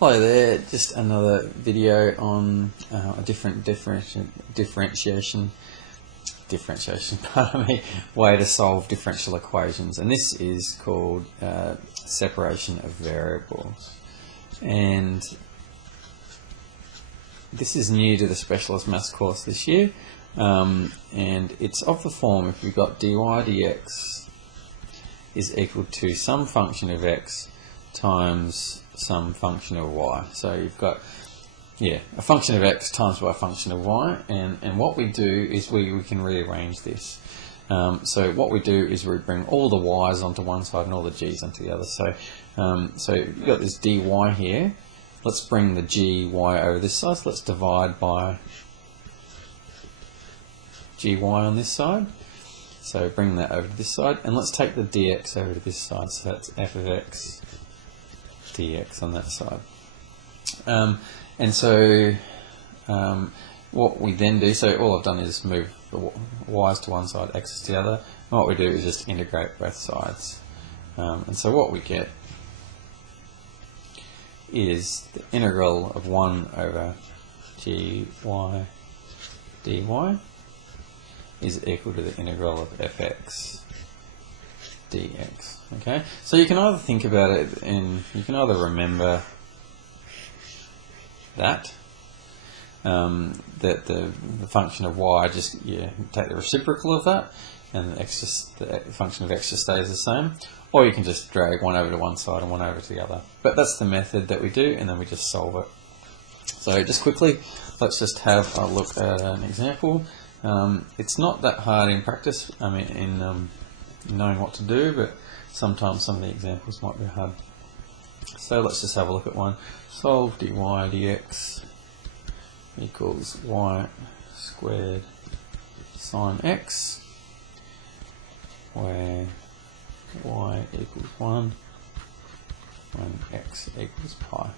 Hello there, just another video on a different differentiation pardon me, way to solve differential equations, and this is called separation of variables. And this is new to the specialist maths course this year, and it's of the form if you've got dy dx is equal to some function of x times some function of y. So you've got a function of x times by a function of y, and what we do is we can rearrange this. So what we do is we bring all the y's onto one side and all the g's onto the other. So you've got this dy here. Let's bring the gy over this side. So let's divide by gy on this side. So bring that over to this side, and let's take the dx over to this side. So that's f of x dx on that side. And so what we then do, so all I've done is move the y's to one side, x's to the other, and what we do is just integrate both sides. And so what we get is the integral of 1 over gy dy is equal to the integral of fx dx. Okay, so you can either think about it and you can either remember that the function of y, just take the reciprocal of that, and the function of x just stays the same, or you can just drag one over to one side and one over to the other. But that's the method that we do, and then we just solve it. So just quickly, let's just have a look at an example. It's not that hard in practice, I mean in knowing what to do, but sometimes some of the examples might be hard. So let's just have a look at one. Solve dy dx equals y squared sine x, where y equals 1 when x equals pi.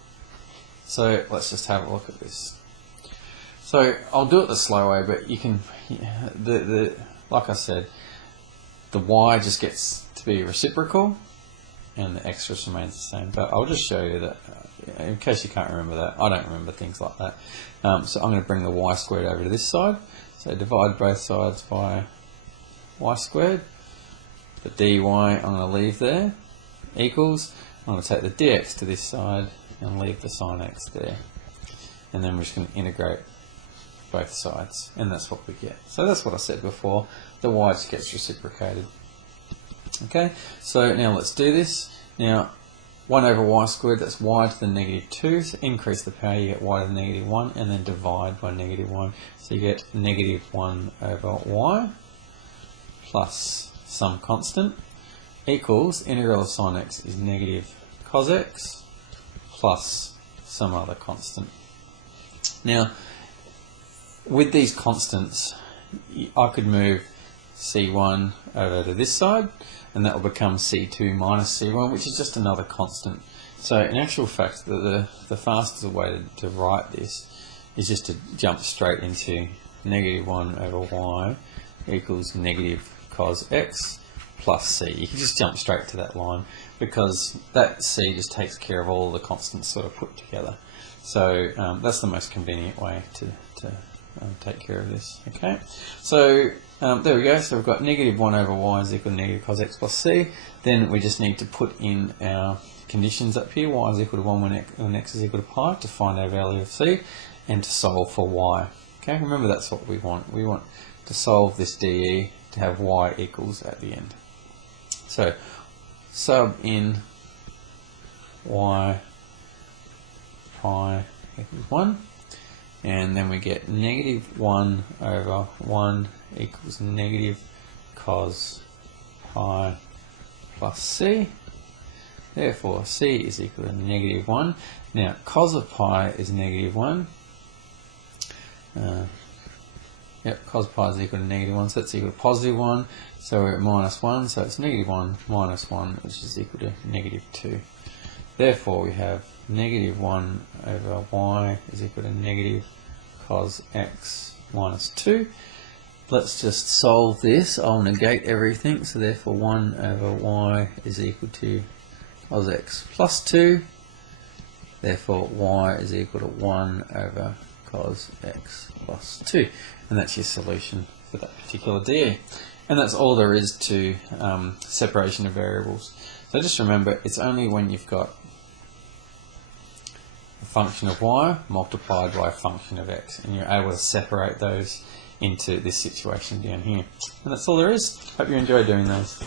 So let's just have a look at this. So I'll do it the slow way, but you can, like I said, the y just gets to be reciprocal and the x just remains the same. But I'll just show you that in case you can't remember that. I don't remember things like that. So I'm going to bring the y squared over to this side. So divide both sides by y squared. The dy I'm going to leave there equals, I'm going to take the dx to this side and leave the sine x there. And then we're just going to integrate both sides, and that's what we get. So that's what I said before, the y just gets reciprocated. Okay, so now let's do this. Now 1 over y squared, that's y to the negative 2, so increase the power, you get y to the negative 1, and then divide by negative 1, so you get negative 1 over y plus some constant equals integral of sine x is negative cos x plus some other constant. Now with these constants, I could move c1 over to this side, and that will become c2 minus c1, which is just another constant. So in actual fact, the fastest way to write this is just to jump straight into negative 1 over y equals negative cos x plus c. You can just jump straight to that line, because that c just takes care of all the constants sort of put together. So that's the most convenient way to take care of this. Okay, so there we go. So we've got negative 1 over y is equal to negative cos x plus c. Then we just need to put in our conditions up here. Y is equal to 1 when x is equal to pi to find our value of c and to solve for y. Okay, remember that's what we want. We want to solve this dE to have y equals at the end. So sub in y pi equals 1. And then we get negative 1 over 1 equals negative cos pi plus c. Therefore, c is equal to negative 1. Now, cos of pi is negative 1. Cos pi is equal to negative 1, so that's equal to positive 1. So we're at minus 1, so it's negative 1 minus 1, which is equal to negative 2. Therefore, we have negative 1 over y is equal to negative cos x minus 2. Let's just solve this. I'll negate everything, so therefore 1 over y is equal to cos x plus 2. Therefore, y is equal to 1 over cos x plus 2. And that's your solution for that particular dE. And that's all there is to separation of variables. So just remember, it's only when you've got a function of y multiplied by a function of x, and you're able to separate those into this situation down here. And that's all there is. Hope you enjoy doing those.